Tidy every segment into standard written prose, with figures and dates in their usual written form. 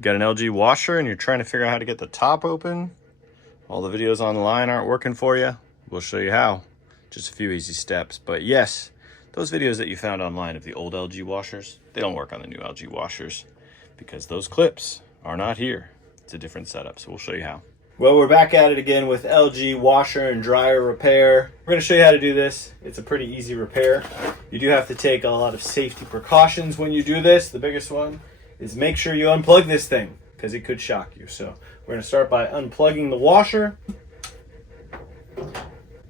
You got an LG washer and you're trying to figure out how to get the top open? All the videos online aren't working for you? We'll show you how. Just a few easy steps. But yes, those videos that you found online of the old LG washers, they don't work on the new LG washers because those clips are not here. It's a different setup, so we'll show you how. Well, we're back at it again with LG washer and dryer repair. We're going to show you how to do this. It's a pretty easy repair. You do have to take a lot of safety precautions when you do this. The biggest one is make sure you unplug this thing because it could shock you. So we're going to start by unplugging the washer.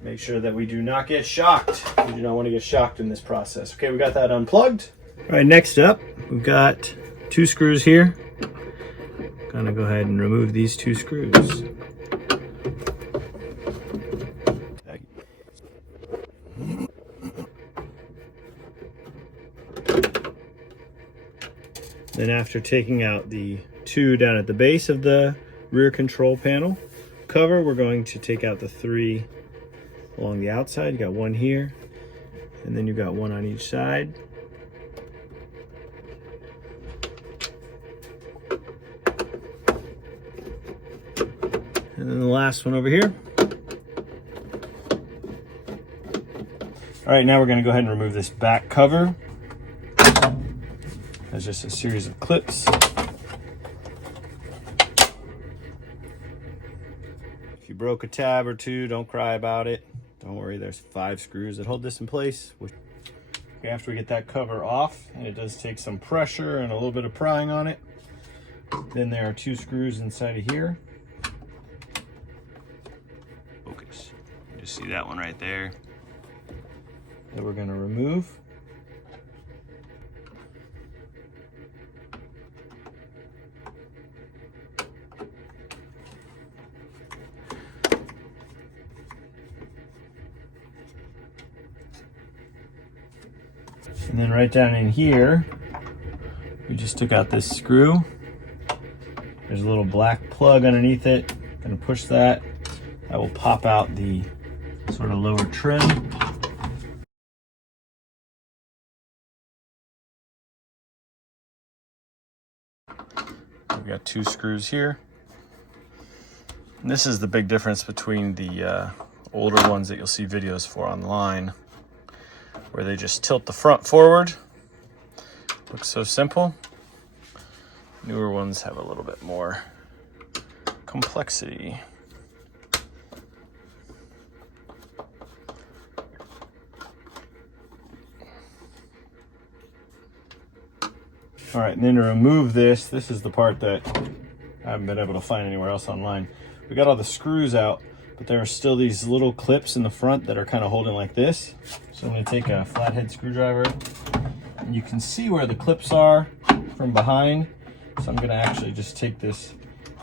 Make sure that we do not get shocked. We do not want to get shocked in this process. Okay, we got that unplugged. All right, next up, we've got 2 screws here. Gonna go ahead and remove these 2 screws. Then after taking out the 2 down at the base of the rear control panel cover, we're going to take out the 3 along the outside. You got 1 here, and then you got 1 on each side. And then the last one over here. All right, now we're gonna go ahead and remove this back cover. There's just a series of clips. If you broke a tab or 2, don't cry about it. Don't worry, there's 5 screws that hold this in place. After we get that cover off, and it does take some pressure and a little bit of prying on it, then there are 2 screws inside of here. Focus. You just see that one right there that we're going to remove. And then right down in here, we just took out this screw. There's a little black plug underneath it. Gonna push that. That will pop out the sort of lower trim. We've got 2 screws here. And this is the big difference between the older ones that you'll see videos for online, where they just tilt the front forward. Looks so simple. Newer ones have a little bit more complexity. All right, and then to remove this, this is the part that I haven't been able to find anywhere else online. We got all the screws out, but there are still these little clips in the front that are kind of holding like this. So I'm going to take a flathead screwdriver, and you can see where the clips are from behind. So I'm going to actually just take this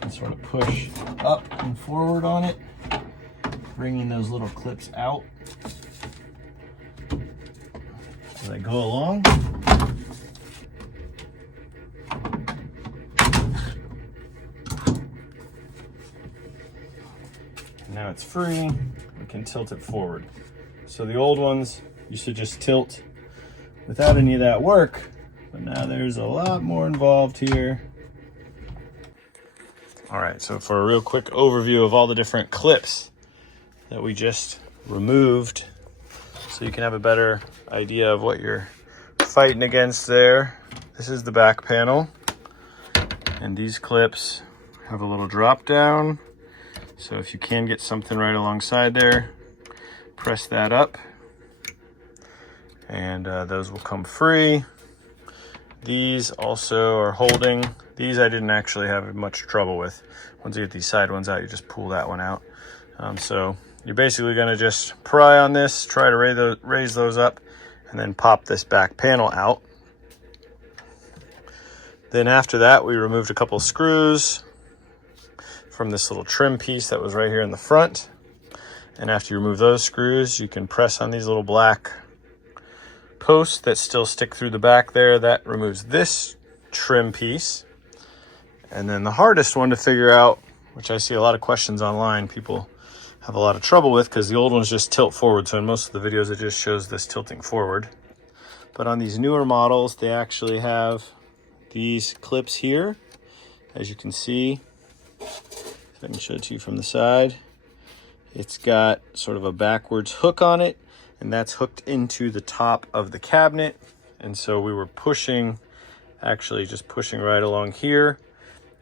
and sort of push up and forward on it, bringing those little clips out as I go along. Now it's free, we can tilt it forward. So the old ones used to just tilt without any of that work, but now there's a lot more involved here. All right, so for a real quick overview of all the different clips that we just removed, so you can have a better idea of what you're fighting against there. This is the back panel, and these clips have a little drop down. So if you can get something right alongside there, press that up, and those will come free. These also are holding. These I didn't actually have much trouble with. Once you get these side ones out, you just pull that one out. So you're basically gonna just pry on this, try to raise those up, and then pop this back panel out. Then after that, we removed a couple screws from this little trim piece that was right here in the front. And after you remove those screws, you can press on these little black posts that still stick through the back there. That removes this trim piece. And then the hardest one to figure out, which I see a lot of questions online, people have a lot of trouble with because the old ones just tilt forward. So in most of the videos, it just shows this tilting forward. But on these newer models, they actually have these clips here. as you can see, if I can show it to you from the side, it's got sort of a backwards hook on it, and that's hooked into the top of the cabinet. And so we were pushing, actually just pushing right along here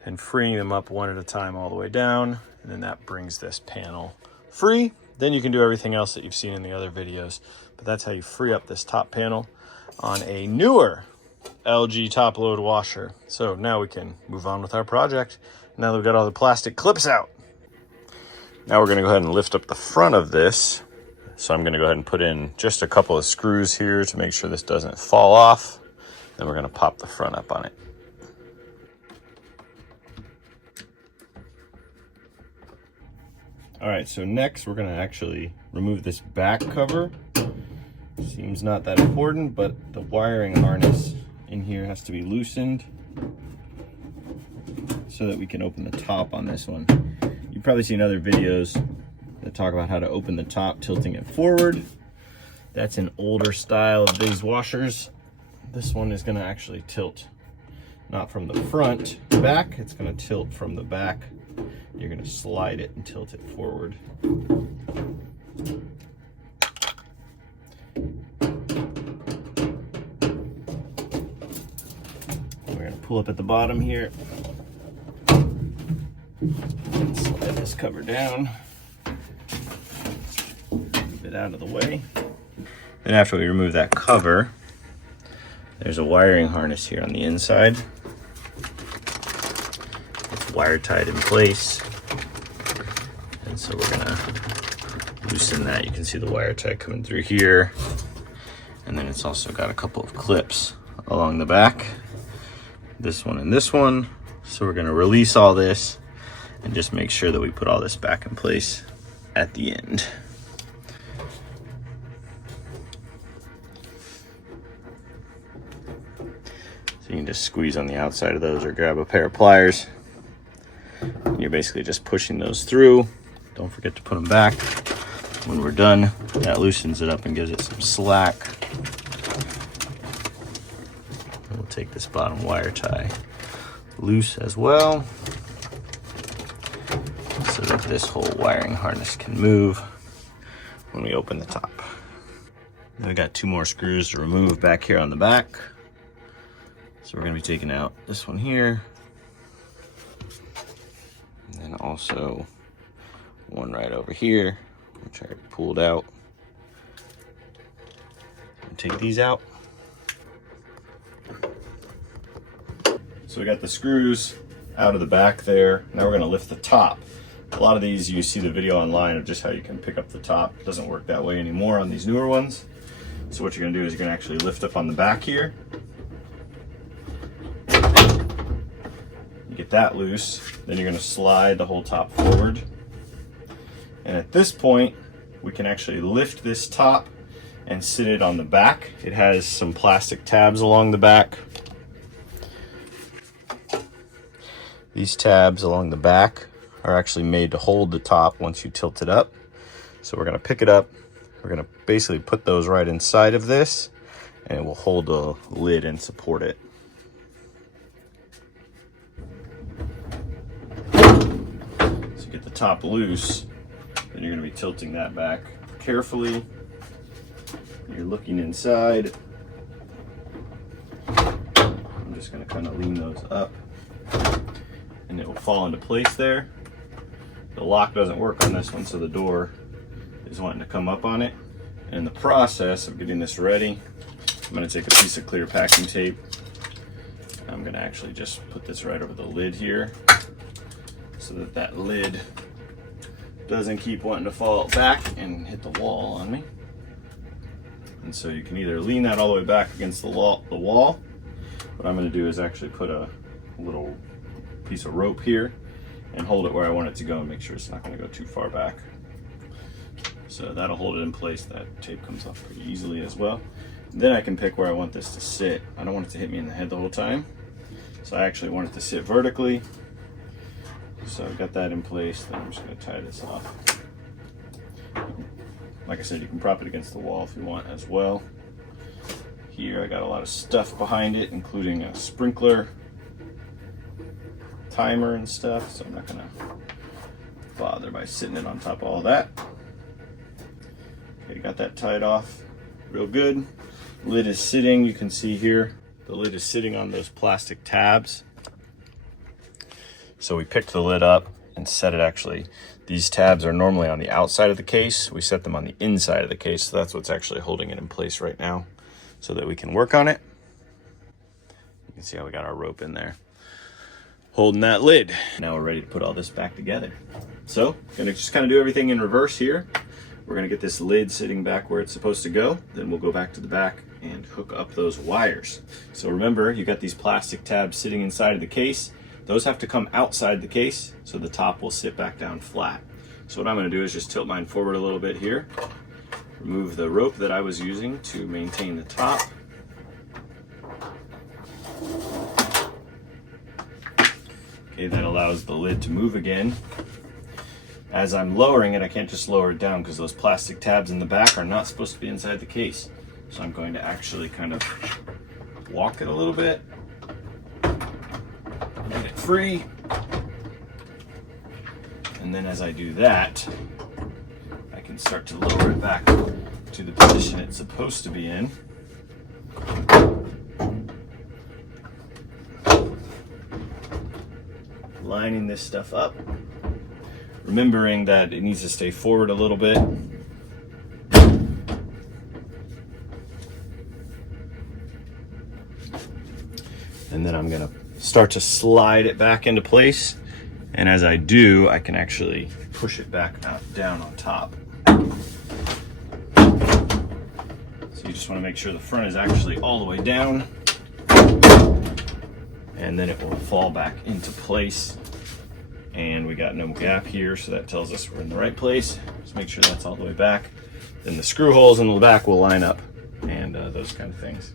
and freeing them up one at a time all the way down. And then that brings this panel free. Then you can do everything else that you've seen in the other videos. But that's how you free up this top panel on a newer LG top load washer. So now we can move on with our project. Now that we've got all the plastic clips out. Now we're gonna go ahead and lift up the front of this. So I'm gonna go ahead and put in just a couple of screws here to make sure this doesn't fall off. Then we're gonna pop the front up on it. All right, so next we're gonna actually remove this back cover. Seems not that important, but the wiring harness in here has to be loosened so that we can open the top on this one. You've probably seen other videos that talk about how to open the top, tilting it forward. That's an older style of these washers. This one is gonna actually tilt, not from the front back, it's gonna tilt from the back. You're gonna slide it and tilt it forward. We're gonna pull up at the bottom here. Slide this cover down. Move it out of the way. Then after we remove that cover, there's a wiring harness here on the inside. It's wire tied in place. And so we're gonna loosen that. You can see the wire tie coming through here. And then it's also got a couple of clips along the back. This one and this one. So we're gonna release all this and just make sure that we put all this back in place at the end. So you can just squeeze on the outside of those or grab a pair of pliers. And you're basically just pushing those through. Don't forget to put them back. When we're done, that loosens it up and gives it some slack. We'll take this bottom wire tie loose as well, so that this whole wiring harness can move when we open the top. Then we got two more screws to remove back here on the back. So we're gonna be taking out this one here, and then also one right over here, which I already pulled out. And take these out. So we got the screws out of the back there. Now we're gonna lift the top. A lot of these, you see the video online of just how you can pick up the top. It doesn't work that way anymore on these newer ones. So what you're gonna do is you're gonna actually lift up on the back here. You get that loose, then you're gonna slide the whole top forward. And at this point, we can actually lift this top and sit it on the back. It has some plastic tabs along the back. These tabs along the back are actually made to hold the top once you tilt it up. So we're gonna pick it up. We're gonna basically put those right inside of this, and it will hold the lid and support it. So get the top loose, then you're gonna be tilting that back carefully. You're looking inside. I'm just gonna kind of lean those up, and it will fall into place there. The lock doesn't work on this one, so the door is wanting to come up on it. And in the process of getting this ready, I'm gonna take a piece of clear packing tape. I'm gonna actually just put this right over the lid here so that that lid doesn't keep wanting to fall back and hit the wall on me. And so you can either lean that all the way back against the wall. What I'm gonna do is actually put a little piece of rope here and hold it where I want it to go and make sure it's not going to go too far back. So that'll hold it in place. That tape comes off pretty easily as well. And then I can pick where I want this to sit. I don't want it to hit me in the head the whole time. So I actually want it to sit vertically. So I've got that in place. Then I'm just going to tie this off. Like I said, you can prop it against the wall if you want as well. Here I got a lot of stuff behind it, including a sprinkler timer and stuff, so I'm not gonna bother by sitting it on top of all that. Okay, got that tied off real good. Lid is sitting, you can see here, the lid is sitting on those plastic tabs. So we picked the lid up and set it actually. These tabs are normally on the outside of the case. We set them on the inside of the case, so that's what's actually holding it in place right now so that we can work on it. You can see how we got our rope in there, holding that lid. Now we're ready to put all this back together. So, gonna just kind of do everything in reverse here. We're gonna get this lid sitting back where it's supposed to go. Then we'll go back to the back and hook up those wires. So remember, you got these plastic tabs sitting inside of the case. Those have to come outside the case, so the top will sit back down flat. So what I'm gonna do is just tilt mine forward a little bit here, remove the rope that I was using to maintain the top. Okay, that allows the lid to move again. As I'm lowering it, I can't just lower it down because those plastic tabs in the back are not supposed to be inside the case. So I'm going to actually kind of walk it a little bit, get it free. And then as I do that, I can start to lower it back to the position it's supposed to be in. Lining this stuff up, remembering that it needs to stay forward a little bit. And then I'm gonna start to slide it back into place. And as I do, I can actually push it back down on top. So you just wanna make sure the front is actually all the way down. And then it will fall back into place. And we got no gap here, so that tells us we're in the right place. Just make sure that's all the way back. Then the screw holes in the back will line up and those kind of things.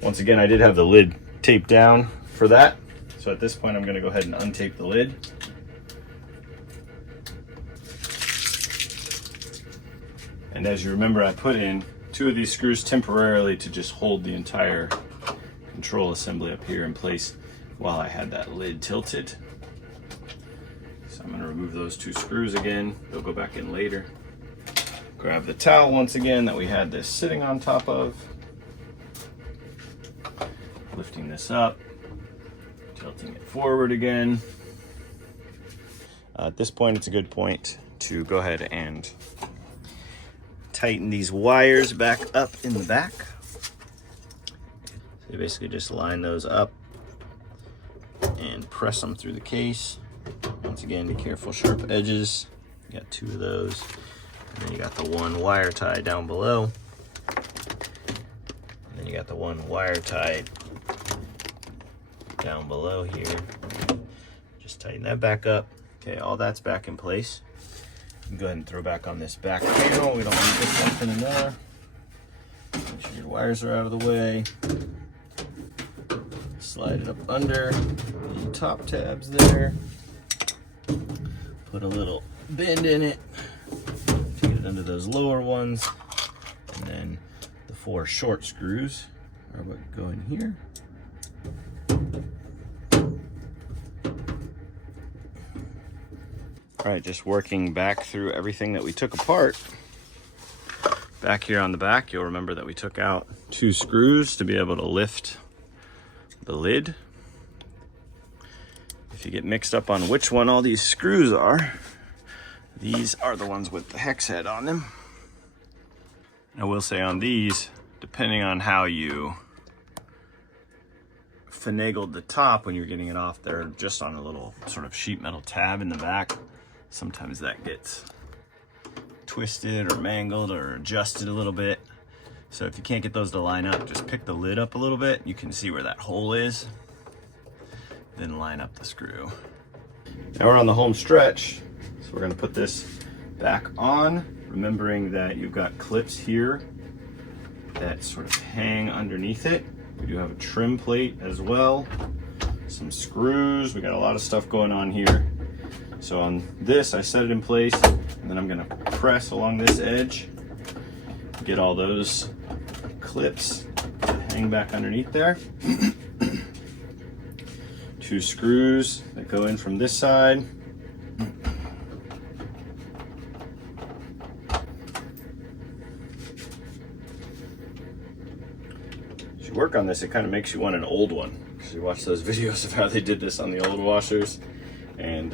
Once again, I did have the lid taped down for that. So at this point, I'm gonna go ahead and untape the lid. And as you remember, I put in 2 of these screws temporarily to just hold the entire control assembly up here in place while I had that lid tilted. So I'm going to remove those 2 screws again. They'll go back in later. Grab the towel once again that we had this sitting on top of. Lifting this up, tilting it forward again. At this point, it's a good point to go ahead and tighten these wires back up in the back. So you basically just line those up and press them through the case. Once again, be careful, sharp edges. You got 2 of those. And then you got the 1 wire tie down below. And then you got the 1 wire tie down below here. Just tighten that back up. Okay, all that's back in place. You can go ahead and throw back on this back panel. We don't need this stuff anymore. Make sure your wires are out of the way. Slide it up under the top tabs there. Put a little bend in it to get it under those lower ones. And then the 4 short screws are what go in here. All right, just working back through everything that we took apart. Back here on the back, you'll remember that we took out 2 screws to be able to lift the lid. If you get mixed up on which one all these screws are, these are the ones with the hex head on them. I will say on these, depending on how you finagled the top when you're getting it off, they're just on a little sort of sheet metal tab in the back. Sometimes that gets twisted or mangled or adjusted a little bit. So if you can't get those to line up, just pick the lid up a little bit. You can see where that hole is. Then line up the screw. Now we're on the home stretch. So we're gonna put this back on, remembering that you've got clips here that sort of hang underneath it. We do have a trim plate as well, some screws. We got a lot of stuff going on here. So on this, I set it in place, and then I'm gonna press along this edge, get all those clips to hang back underneath there. 2 2 screws that go in from this side. As you work on this, it kind of makes you want an old one. Because you watch those videos of how they did this on the old washers, and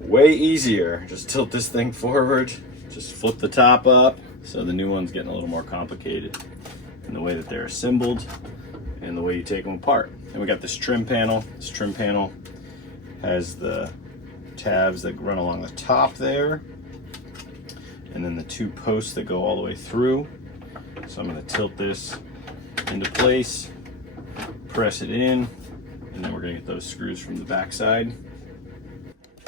way easier. Just tilt this thing forward, just flip the top up. So the new one's getting a little more complicated in the way that they're assembled and the way you take them apart. And we got this trim panel. This trim panel has the tabs that run along the top there, and then the 2 posts that go all the way through. So I'm going to tilt this into place, press it in, and then we're going to get those screws from the back side.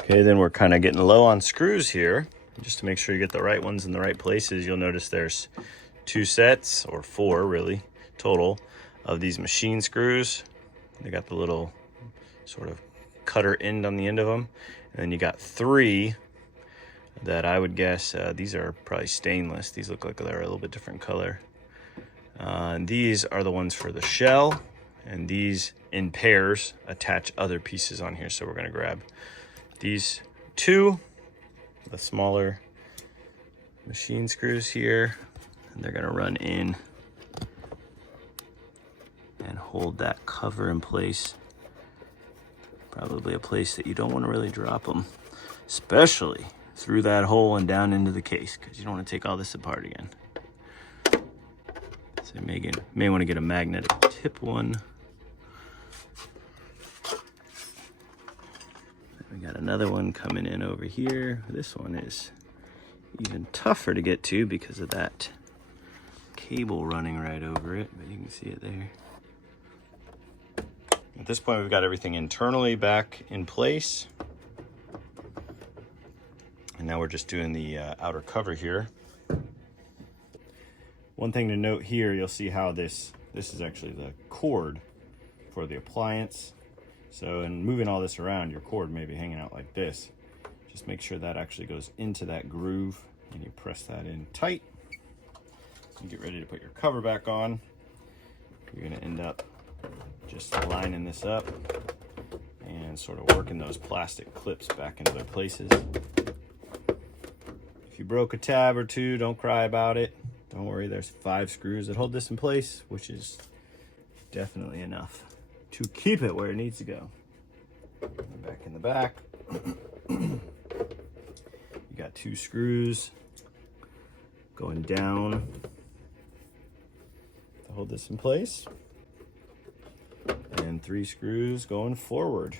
Okay, then we're kind of getting low on screws here. Just to make sure you get the right ones in the right places, you'll notice there's 2 sets, or 4 really, total, of these machine screws. They got the little sort of cutter end on the end of them. And then you got 3 that I would guess, these are probably stainless. These look like they're a little bit different color. And these are the ones for the shell. And these, in pairs, attach other pieces on here. So we're gonna grab these 2, the smaller machine screws here, and they're gonna run in and hold that cover in place. Probably a place that you don't want to really drop them, especially through that hole and down into the case, because you don't want to take all this apart again. So you may want to get a magnetic tip one. We got another one coming in over here. This one is even tougher to get to because of that cable running right over it, but you can see it there. At this point, we've got everything internally back in place. And now we're just doing the outer cover here. One thing to note here, you'll see how this is actually the cord for the appliance. So in moving all this around, your cord may be hanging out like this. Just make sure that actually goes into that groove, and you press that in tight. You get ready to put your cover back on. You're gonna end up just lining this up and sort of working those plastic clips back into their places. If you broke a tab or 2, don't cry about it. Don't worry, there's 5 screws that hold this in place, which is definitely enough to keep it where it needs to go. Back in the back, you got 2 screws going down to hold this in place, and 3 screws going forward.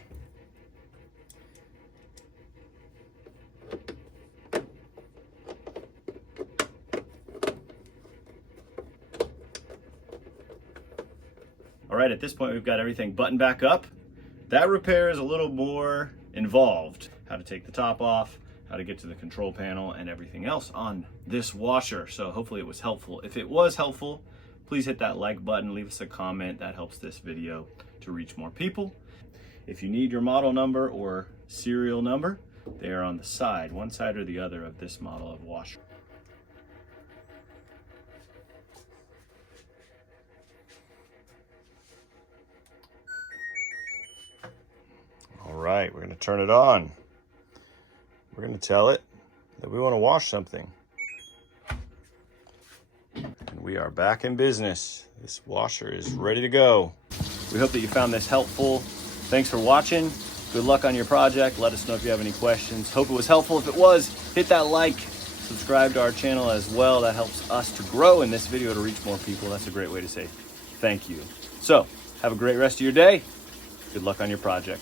All right, at this point, we've got everything buttoned back up. That repair is a little more involved. How to take the top off, how to get to the control panel, and everything else on this washer. So hopefully it was helpful. If it was helpful, please hit that like button, leave us a comment. That helps this video to reach more people. If you need your model number or serial number, they are on the side, one side or the other of this model of washer. All right, we're gonna turn it on. We're gonna tell it that we wanna wash something. And we are back in business. This washer is ready to go. We hope that you found this helpful. Thanks for watching. Good luck on your project. Let us know if you have any questions. Hope it was helpful. If it was, hit that like, subscribe to our channel as well. That helps us to grow in this video to reach more people. That's a great way to say thank you. So, have a great rest of your day. Good luck on your project.